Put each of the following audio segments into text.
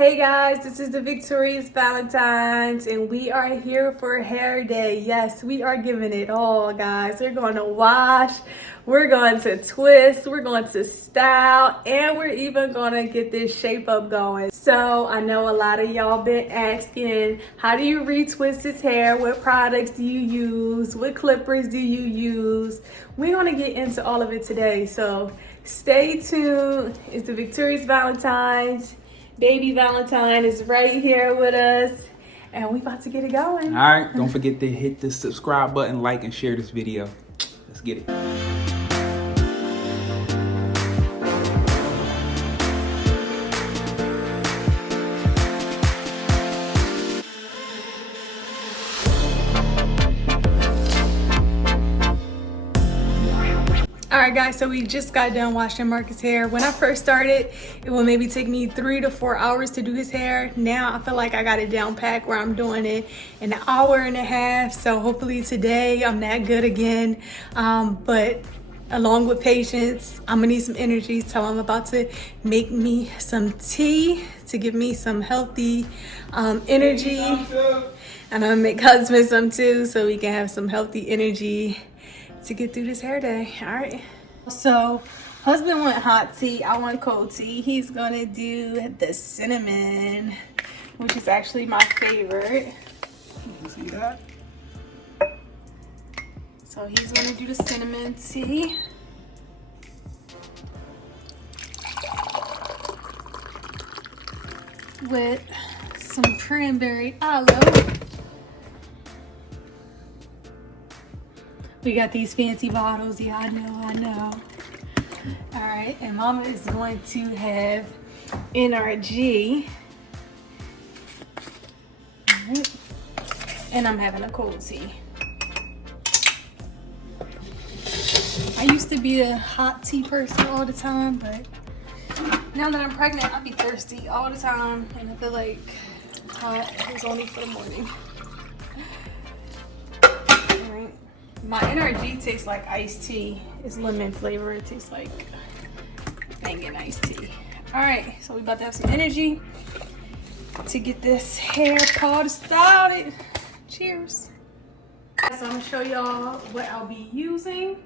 Hey guys, this is the Victorious Valentines and we are here for hair day. Yes, we are giving it all, guys. We're going to wash, we're going to twist, we're going to style, and we're even going to get this shape up going. So I know a lot of y'all been asking, how do you retwist this hair? What products do you use? What clippers do you use? We're going to get into all of it today. So stay tuned. It's the Victorious Valentines. Baby Valentine is right here with us and we about to get it going. All right, don't forget to hit the subscribe button, like, and share this video. Let's get it. Alright guys, so we just got done washing Marcus' hair. When I first started, it would maybe take me 3 to 4 hours to do his hair. Now I feel like I got it down packed where I'm doing it in an hour and a half. So hopefully today I'm that good again. But along with patience, I'm gonna need some energy. So I'm about to make me some tea to give me some healthy energy. And I'm gonna make husband some too so we can have some healthy energy to get through this hair day. All right, so husband want hot tea, I want cold tea. He's gonna do the cinnamon, which is actually my favorite. You see that? So he's gonna do the cinnamon tea. With some cranberry aloe. We got these fancy bottles. Yeah, I know. All right, and Mama is going to have NRG. All right. And I'm having a cold tea. I used to be a hot tea person all the time, but now that I'm pregnant, I be thirsty all the time, and I feel like hot is only for the morning. All right. My NRG tastes like iced tea. It's lemon flavor. It tastes like banging iced tea. All right, so we about to have some energy to get this hair pod started. Cheers. So I'm gonna show y'all what I'll be using.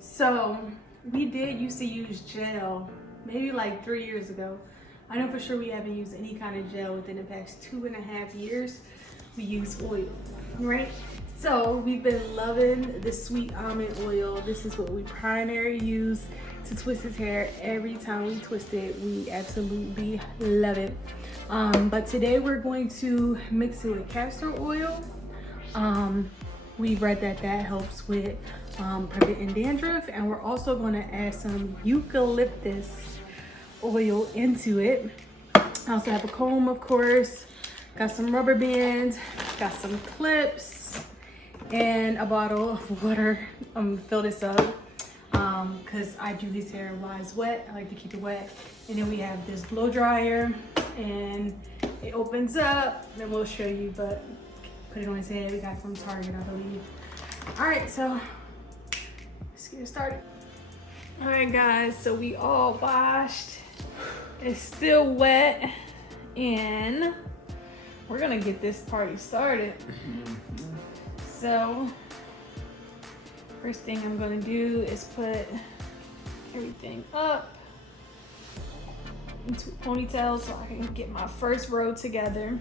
So we did used to use gel maybe like 3 years ago. I know for sure we haven't used any kind of gel within the past 2.5 years. We use oil, right? So we've been loving the sweet almond oil. This is what we primarily use to twist his hair. Every time we twist it, we absolutely love it. But today we're going to mix it with castor oil. We've read that that helps with preventing dandruff, and we're also going to add some eucalyptus oil into it. I also have a comb, of course, got some rubber bands, got some clips, and a bottle of water. I'm gonna fill this up because I do his hair while it's wet. I like to keep it wet. And then we have this blow dryer, and it opens up, and we'll show you, but put it on his head. We got it from Target, I believe. All right, so let's get started. All right guys, so we all washed. It's still wet, and we're gonna get this party started. So first thing I'm gonna do is put everything up into a ponytail so I can get my first row together.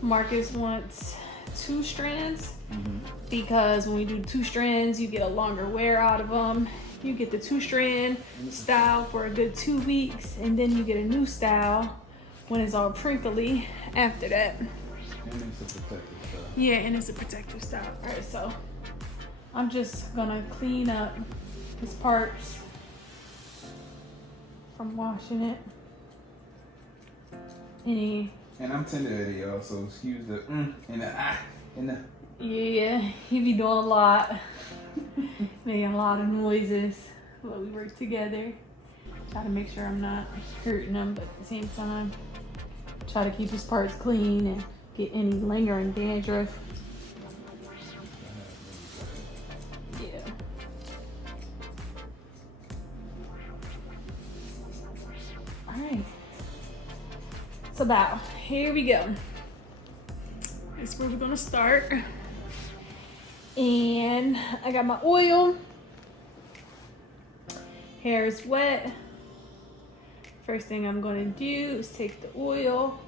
Marcus wants 2 strands because when we do 2 strands, you get a longer wear out of them. You get the 2-strand style for a good 2 weeks, and then you get a new style when it's all prickly after that. And it's a protective style. Yeah, and it's a protective style. All right, so I'm just gonna clean up his parts from washing it. And I'm tender, y'all, so excuse the and the and the. Yeah, he be doing a lot, making a lot of noises while we work together. Try to make sure I'm not hurting him, but at the same time, try to keep his parts clean and get any lingering dandruff. Yeah. All right. it's about. Here we go. That's where we're gonna start. And I got my oil. Hair is wet. First thing I'm gonna do is take the oil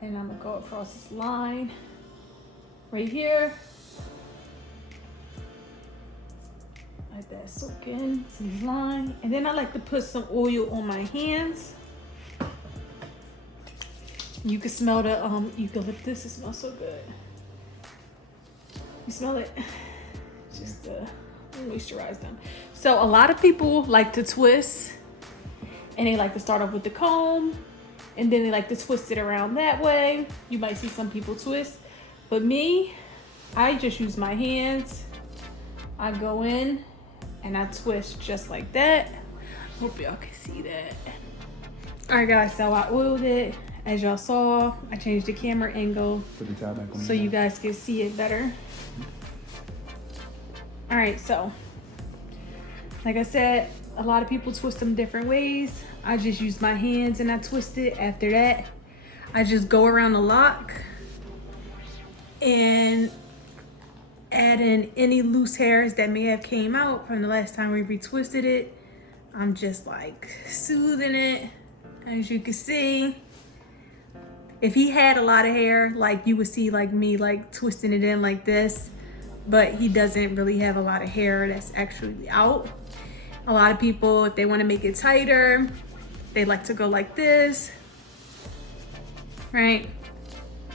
and I'm gonna go across this line right here. Let that soak in to this line. And then I like to put some oil on my hands. You can smell the eucalyptus, it smells so good. You smell it? Just moisturize them. So a lot of people like to twist and they like to start off with the comb and then they like to twist it around that way. You might see some people twist, but me, I just use my hands. I go in and I twist just like that. Hope y'all can see that. All right guys, so I oiled it. As y'all saw, I changed the camera angle Put the towel back on so you guys can see it better. All right, so like I said, a lot of people twist them different ways. I just use my hands and I twist it. After that, I just go around the lock and add in any loose hairs that may have came out from the last time we retwisted it. I'm just like soothing it. As you can see, if he had a lot of hair, like you would see like me like twisting it in like this, but he doesn't really have a lot of hair that's actually out. A lot of people, if they want to make it tighter, they like to go like this, right?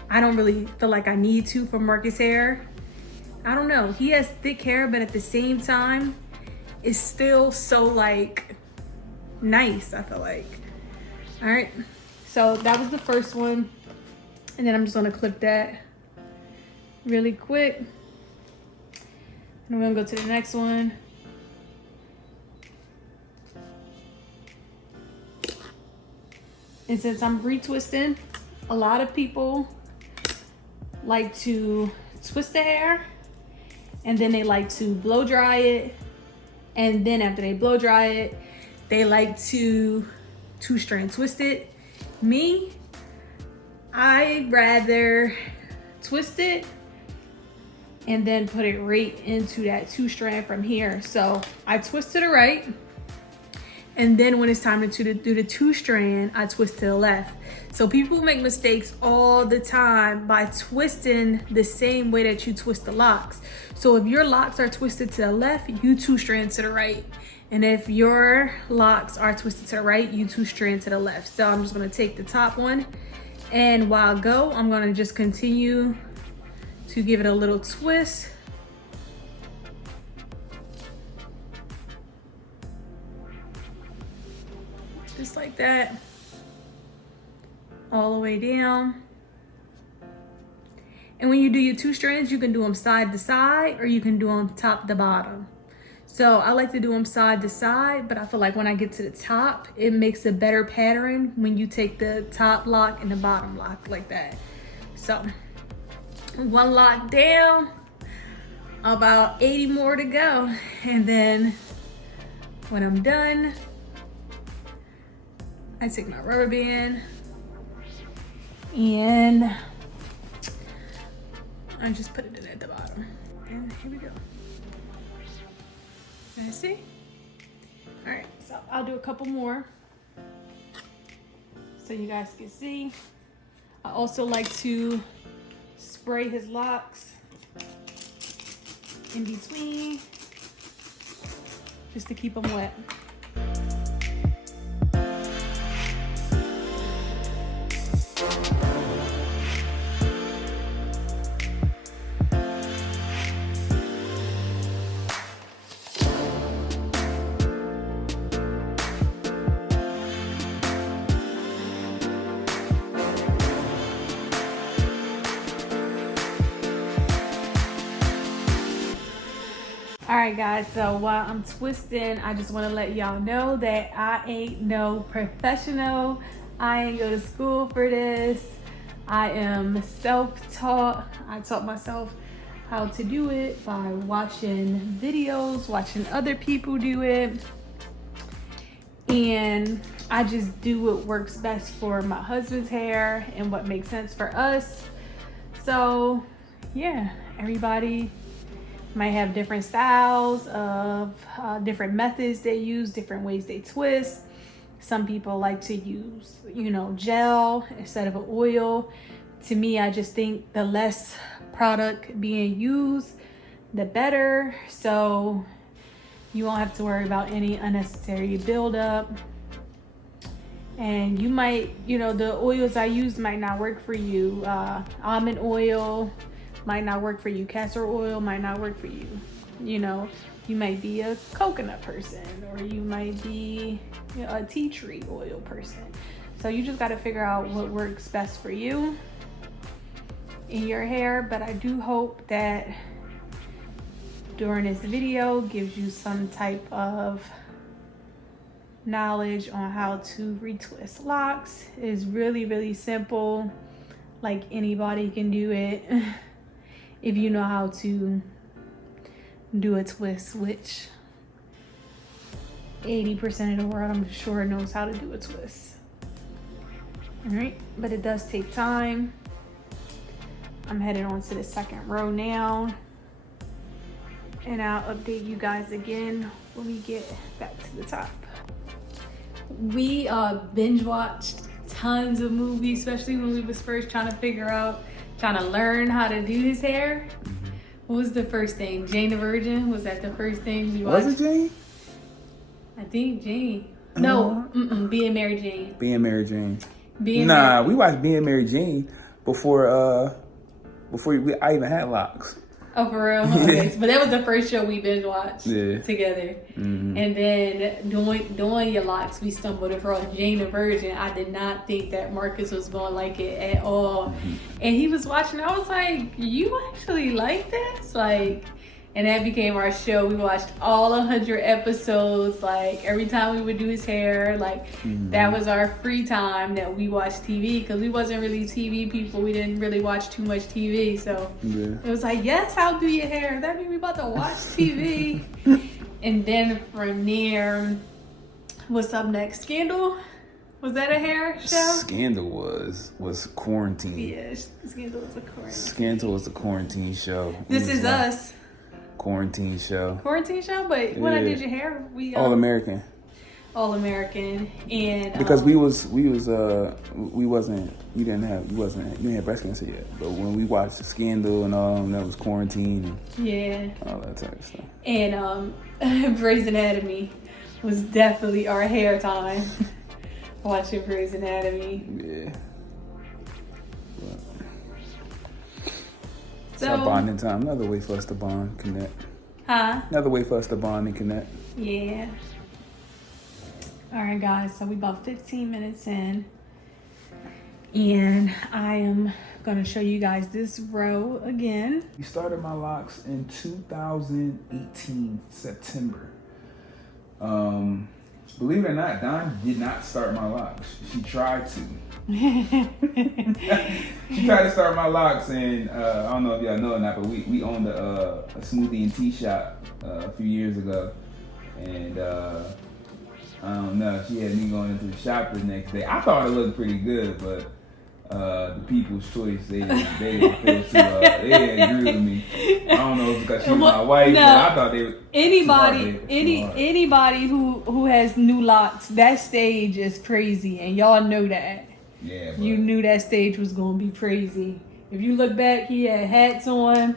I don't really feel like I need to for Marcus' hair. I don't know, he has thick hair, but at the same time, it's still so like nice, I feel like. All right, so that was the first one. And then I'm just gonna clip that really quick. And we're gonna go to the next one. And since I'm retwisting, a lot of people like to twist the hair and then they like to blow dry it. And then after they blow dry it, they like to two-strand twist it. Me, I'd rather twist it and then put it right into that two-strand from here. So I twist to the right, and then when it's time to do the two-strand, I twist to the left. So people make mistakes all the time by twisting the same way that you twist the locks. So if your locks are twisted to the left, you two-strand to the right. And if your locks are twisted to the right, you two-strand to the left. So I'm just gonna take the top one, and while I go, I'm gonna just continue to give it a little twist. Just like that, all the way down. And when you do your two strands, you can do them side to side or you can do them top to bottom. So I like to do them side to side, but I feel like when I get to the top, it makes a better pattern when you take the top lock and the bottom lock like that. So one lock down, about 80 more to go. And then when I'm done, I take my rubber band and I just put it in at the bottom. And here we go. You guys see? All right, so I'll do a couple more so you guys can see. I also like to spray his locks in between just to keep them wet. Alright guys, so while I'm twisting, I just want to let y'all know that I ain't no professional. I ain't go to school for this. I am self-taught. I taught myself how to do it by watching videos, watching other people do it. and I just do what works best for my husband's hair and what makes sense for us. So yeah, everybody might have different styles of different methods they use, different ways they twist. Some people like to use, you know, gel instead of an oil. To me, I just think the less product being used, the better. So you won't have to worry about any unnecessary buildup. And you might, you know, the oils I use might not work for you. Almond oil might not work for you. Castor oil might not work for you. You know, you might be a coconut person, or you might be, you know, a tea tree oil person. So you just got to figure out what works best for you in your hair. But I do hope that during this video gives you some type of knowledge on how to retwist locks. It's really, really simple. Like, anybody can do it if you know how to do a twist, which 80% of the world, I'm sure, knows how to do a twist. All right, but it does take time. I'm headed on to the second row now, and I'll update you guys again when we get back to the top. We binge watched tons of movies, especially when we was first trying to learn how to do his hair. What was the first thing? Jane the Virgin? Was that the first thing we watched? Was it Jane? I think Jane. No, Being Mary Jane. Being Mary Jane. We watched Being Mary Jane before I even had locks. Oh, for real? Okay. But that was the first show we binge watched together. Mm-hmm. And then doing your locks, we stumbled across Jane the Virgin. I did not think that Marcus was going to like it at all. Mm-hmm. And he was watching. I was like, you actually like this? Like, and that became our show. We watched all 100 episodes. Like, every time we would do his hair, like, that was our free time that we watched TV, because we wasn't really TV people. We didn't really watch too much TV. So it was like, yes, I'll do your hair. That means we about to watch TV. And then from there, what's up next? Scandal? Was that a hair show? Scandal was quarantine. Yeah, Scandal was a quarantine. Scandal was the quarantine show. This Is Us. Quarantine show. Quarantine show? But when I did your hair, we All American. All American. And because you didn't have breast cancer yet. But when we watched Scandal and all, that was quarantine and all that type of stuff. And Grey's Anatomy was definitely our hair time. Watching Grey's Anatomy. Yeah. So, our bonding time. Another way for us to bond, connect. Huh? Another way for us to bond and connect. Yeah. All right, guys. So we about 15 minutes in, and I am gonna show you guys this row again. We started my locks in 2018 September. Believe it or not, Dawn did not start my locks. She tried to. She tried to start my locks, and I don't know if y'all know or not, but we owned a smoothie and tea shop a few years ago, and I don't know. She had me going into the shop the next day. I thought it looked pretty good, but the people's choice, they didn't feel too, they didn't agree with me. I don't know if it's because she was my wife, but I thought they were. Anybody who has new locks, that stage is crazy, and y'all know that. Yeah, but you knew that stage was gonna be crazy. If you look back, he had hats on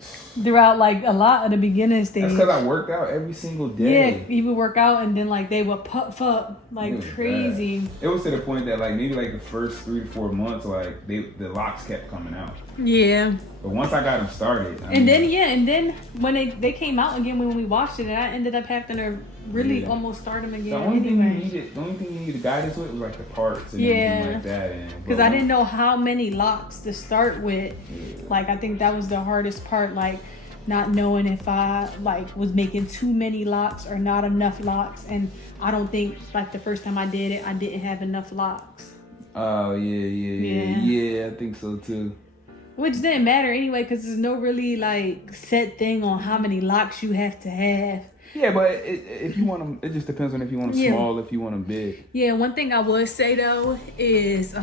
throughout like a lot of the beginning stage. That's because I worked out every single day. Yeah, he would work out, and then like they would puff up like crazy. Bad. It was to the point that like maybe like the first 3 to 4 months, like the locks kept coming out. Yeah. But once I got them started, and then when they came out again, when we watched it, and I ended up having to really almost start them again. The only thing you needed guidance with was like the parts and everything like that. Because I didn't know how many locks to start with. Yeah. Like I think that was the hardest part. Like not knowing if I like was making too many locks or not enough locks. And I don't think like the first time I did it, I didn't have enough locks. Oh yeah, I think so too. Which didn't matter anyway, because there's no really like set thing on how many locks you have to have. Yeah, but if you want them, it just depends on if you want them small, if you want them big. Yeah, one thing I would say though is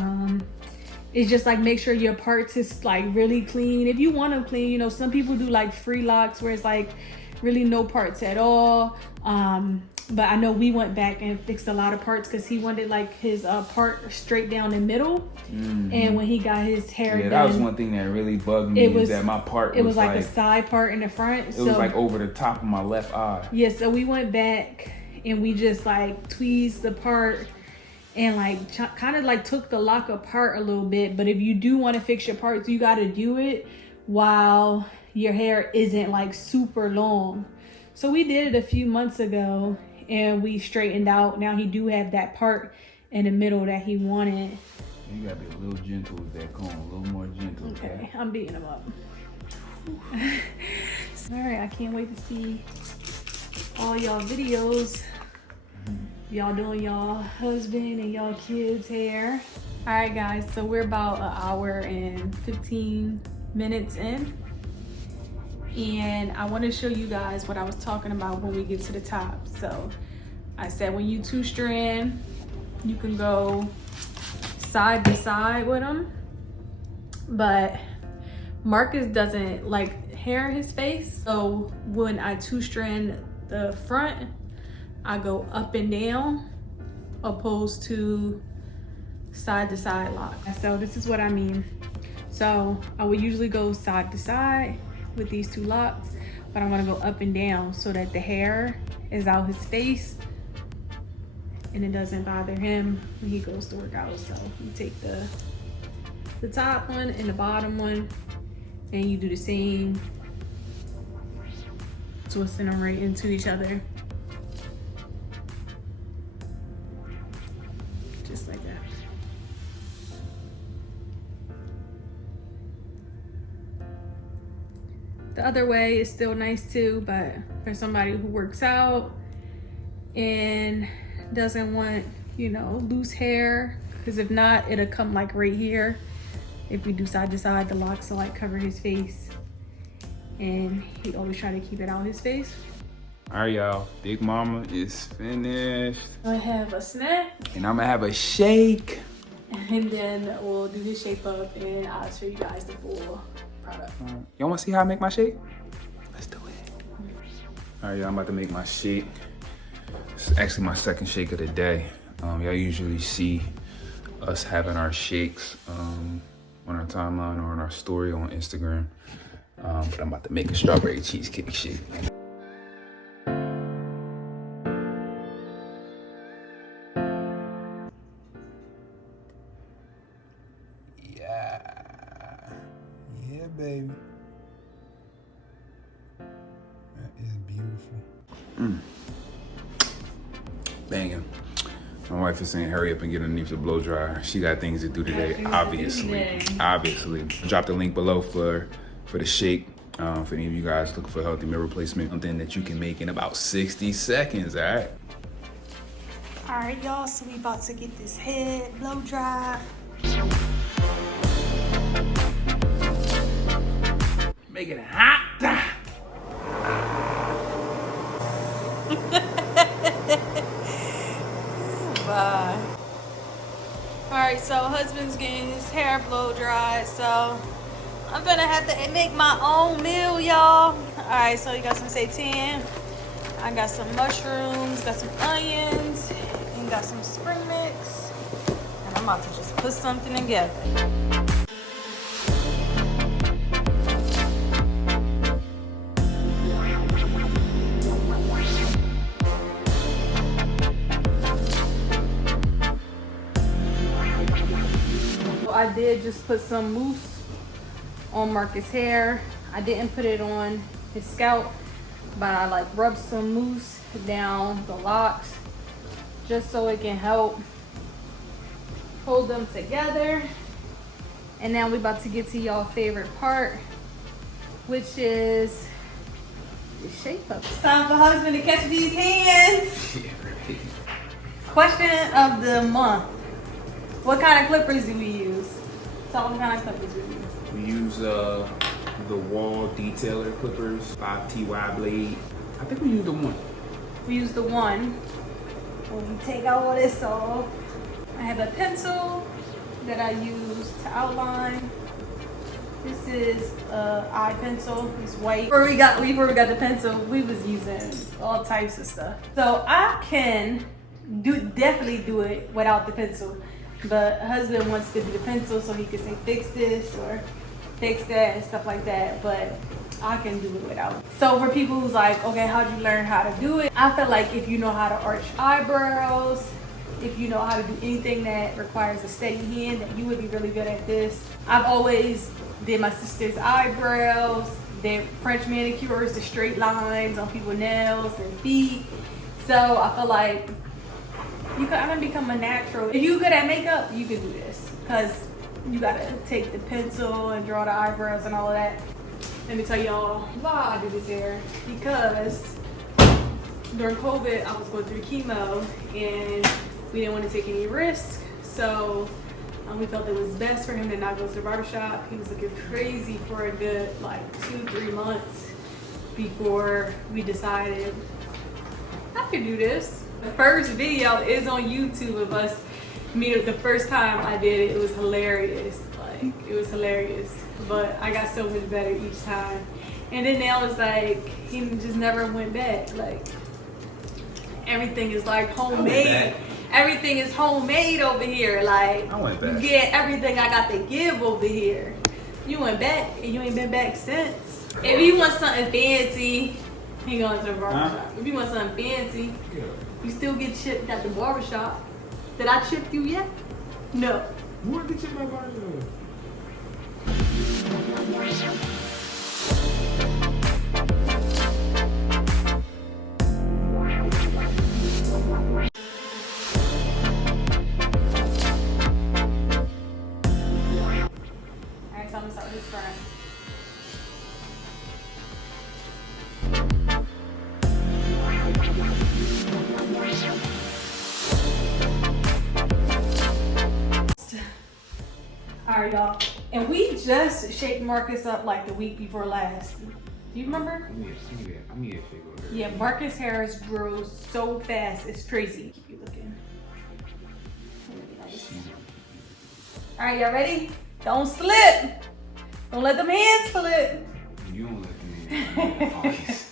it's just like make sure your parts is like really clean. If you want them clean, you know, some people do like free locks where it's like really no parts at all. But I know we went back and fixed a lot of parts because he wanted like his part straight down the middle. And when he got his hair done, that was one thing that really bugged me, is that my part was like a side part in the front. It was like over the top of my left eye. Yeah, so we went back and we just like tweezed the part and like kind of like took the lock apart a little bit. But if you do want to fix your parts, you got to do it while your hair isn't like super long. So we did it a few months ago and we straightened out. Now he do have that part in the middle that he wanted. You gotta be a little gentle with that comb, a little more gentle. Okay, I'm beating him up. All right, I can't wait to see all y'all videos. Y'all doing y'all husband and y'all kids' hair. All right, guys, so we're about an hour and 15 minutes in. And I want to show you guys what I was talking about when we get to the top. So I said when you 2-strand, you can go side to side with them. But Marcus doesn't like hair in his face. So when I 2-strand the front, I go up and down opposed to side to side lock. So this is what I mean. So I would usually go side to side with these 2 locks, but I'm gonna go up and down so that the hair is out his face and it doesn't bother him when he goes to work out. So you take the top one and the bottom one and you do the same, twisting them right into each other. Just like that. The other way is still nice too, but for somebody who works out and doesn't want, you know, loose hair, because if not, it'll come like right here. If we do side to side, the locks will like cover his face, and he always try to keep it out his face. All right, y'all, Big Mama is finished. I have a snack, and I'm gonna have a shake, and then we'll do his shape up, and I'll show you guys the full product. Y'all wanna see how I make my shake? Let's do it. All right, y'all, I'm about to make my shake. It's actually my second shake of the day. Y'all usually see us having our shakes on our timeline or on our story on Instagram. But I'm about to make a strawberry cheesecake shake. Yeah, baby. That is beautiful. Banging. My wife is saying hurry up and get underneath the blow dryer. She got things to do today, obviously. Obviously. Drop the link below for the shake. For any of you guys looking for a healthy meal replacement, something that you can make in about 60 seconds, all right? All right, y'all, so we about to get this head blow dry. Make it hot. Bye. All right, so husband's getting his hair blow dried, so I'm gonna have to make my own meal, y'all. All right, so you got some seitan, I got some mushrooms, got some onions, and got some spring mix, and I'm about to just put something together. I did just put some mousse on Marcus' hair. I didn't put it on his scalp, but I like rubbed some mousse down the locks just so it can help hold them together. And now we about to get to y'all favorite part, which is the shape up. It's time for husband to catch these hands. Question of the month. What kind of clippers do we use? Tell them what kind of clippers we use. We use the Wall Detailer clippers, 5TY blade. I think we use the one. we use the one. When we take all this off, I have a pencil that I use to outline. This is eye pencil. It's white. Before we got the pencil, we was using all types of stuff. So I can definitely do it without the pencil. But husband wants to do the pencil so he can say fix this or fix that and stuff like that. But I can do it without. So for people who's like, okay, how'd you learn how to do it? I feel like if you know how to arch eyebrows, if you know how to do anything that requires a steady hand, that you would be really good at this. I've always did my sister's eyebrows, did French manicures, the straight lines on people's nails and feet. So I feel like you can kind of become a natural. If you're good at makeup, you can do this, because you gotta take the pencil and draw the eyebrows and all of that. Let me tell y'all why I do this hair. Because during COVID, I was going through chemo and we didn't want to take any risks. So we felt it was best for him to not go to the barbershop. He was looking crazy for a good like 2-3 months before we decided I could do this. The first video is on YouTube of us meeting. The first time I did it, it was hilarious. Like, it was hilarious. But I got so much better each time. And then now it's like, he just never went back. Like, everything is like homemade. Everything is homemade over here. Like, I went back. You get everything I got to give over here. You went back and you ain't been back since. If you want something fancy, he going to the barbershop. If you want something fancy, you still get chipped at the barbershop. Did I chip you yet? No. You want to get chipped by barbershop? Alright, so I'm gonna start with this strand. Alright, y'all. And we just shaped Marcus up like the week before last. Do you remember? I'm gonna get shake over. Yeah, Marcus' hair grows so fast, it's crazy. Keep you looking. Nice. Alright, y'all ready? Don't slip! Don't let them hands slip! You don't let them focus.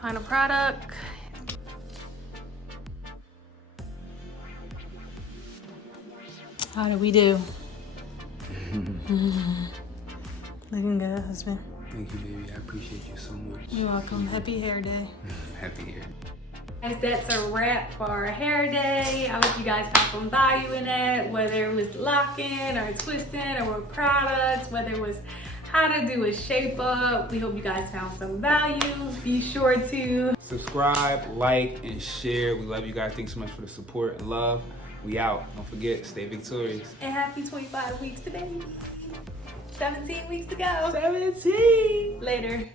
Final product. How do we do? Looking good, husband. Thank you, baby. I appreciate you so much. You're welcome. Happy hair day. Happy hair. Guys, that's a wrap for our hair day. I hope you guys found some value in it, whether it was locking or twisting or what products, whether it was how to do a shape up. We hope you guys found some value. Be sure to subscribe, like, and share. We love you guys. Thanks so much for the support and love. We out. Don't forget, stay victorious. and happy 25 weeks today. 17 weeks to go. 17. Later.